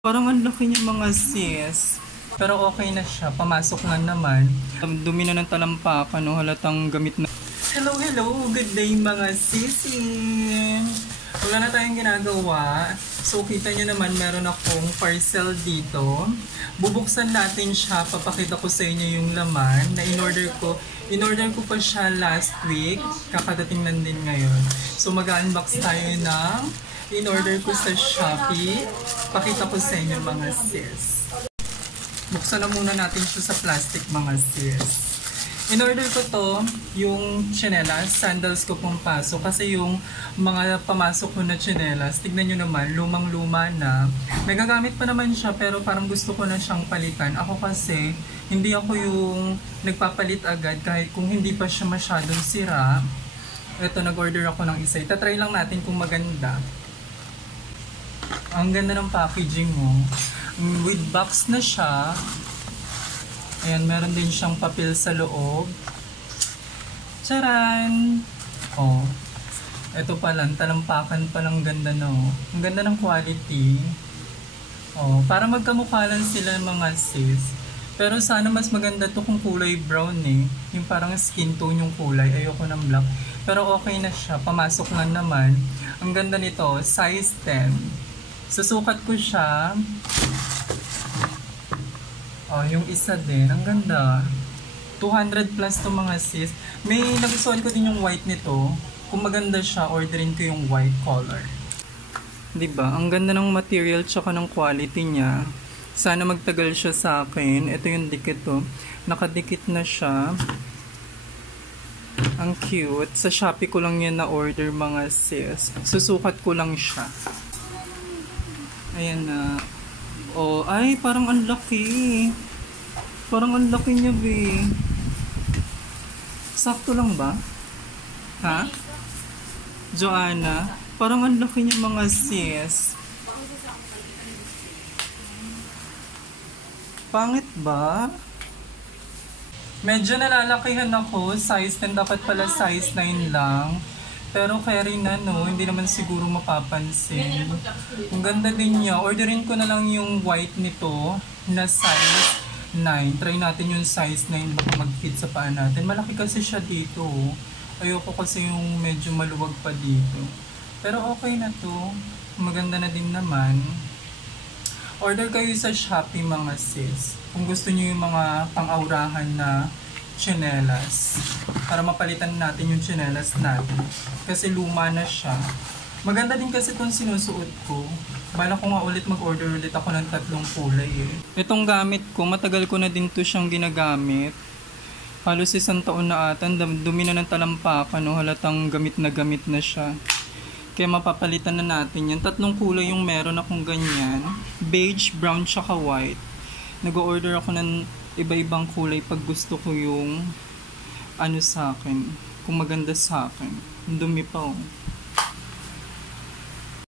Parang ang laki niya mga sis. Pero okay na siya. Pamasok na naman. Dumi na ng talampakan, no? Halatang gamit na. Hello, hello! Good day mga sisi! Wala na tayong ginagawa. So, kita nyo naman, meron akong parcel dito. Bubuksan natin siya. Papakita ko sa inyo yung laman na in-order ko. In-order ko pa siya last week. Kakadating lang din ngayon. So, mag-unbox tayo ng in-order ko sa Shopee. Pakita ko sa inyo mga sis. Buksan na muna natin siya sa plastic mga sis. In-order ko to, yung tsinelas, sandals ko pong paso. Kasi yung mga pamasok ko na tsinelas, tignan nyo naman, lumang-luma na. Nagagamit pa naman siya pero parang gusto ko na siyang palitan. Ako kasi, hindi ako yung nagpapalit agad kahit kung hindi pa siya masyadong sira. Ito, nag-order ako ng isa. Itatry lang natin kung maganda. Ang ganda ng packaging mo. With box na siya. Ayan, meron din siyang papel sa loob. Charan! Oh. Ito pala, talampakan palang ganda na oh. Ang ganda ng quality. Oh, para magkamukha lang sila mga sis. Pero sana mas maganda to kung kulay brown eh. Yung parang skin tone yung kulay. Ayoko ng black. Pero okay na siya. Pamasok lang naman. Ang ganda nito, size 10. Susukat ko siya. Oh, yung isa din. Ang ganda. 200 plus to mga sis. May nagustuhan ko din yung white nito. Kung maganda siya, orderin ko yung white color. Diba? Ang ganda ng material tsaka ng quality niya. Sana magtagal siya sa akin. Ito yung dikit to. Nakadikit na siya. Ang cute. Sa Shopee ko lang yan na order mga sis. Susukat ko lang siya. Ayan na. Oh, ay, parang ang laki. Parang ang laki niya, be. Sakto lang ba? Ha? Joanna? Parang ang laki niya mga sis. Pangit ba? Medyo nalalakihan ako. Size 10, dapat pala size 9 lang. Pero carry na no, hindi naman siguro mapapansin. Ang ganda din niya. Orderin ko na lang yung white nito na size 9. Try natin yung size 9 baka mag-fit sa paa natin. Malaki kasi siya dito. Ayoko kasi yung medyo maluwag pa dito. Pero okay na to. Maganda na din naman. Order kayo sa Shopee mga sis. Kung gusto niyo yung mga pang-aurahan na tsinelas. Para mapalitan natin yung tsinelas natin. Kasi luma na siya. Maganda din kasi itong sinusuot ko. Bala ko nga ulit mag-order ulit ako ng 3 kulay eh. Itong gamit ko, matagal ko na din to siyang ginagamit. Halos 1 taon na ata. Dumi na ng talampakan. No? Halatang gamit na siya. Kaya mapapalitan na natin yan. 3 kulay yung meron akong ganyan. Beige, brown, tsaka white. Nag-order ako ng iba-ibang kulay pag gusto ko yung ano sa akin. Kung maganda sa akin. Dumi pa oh.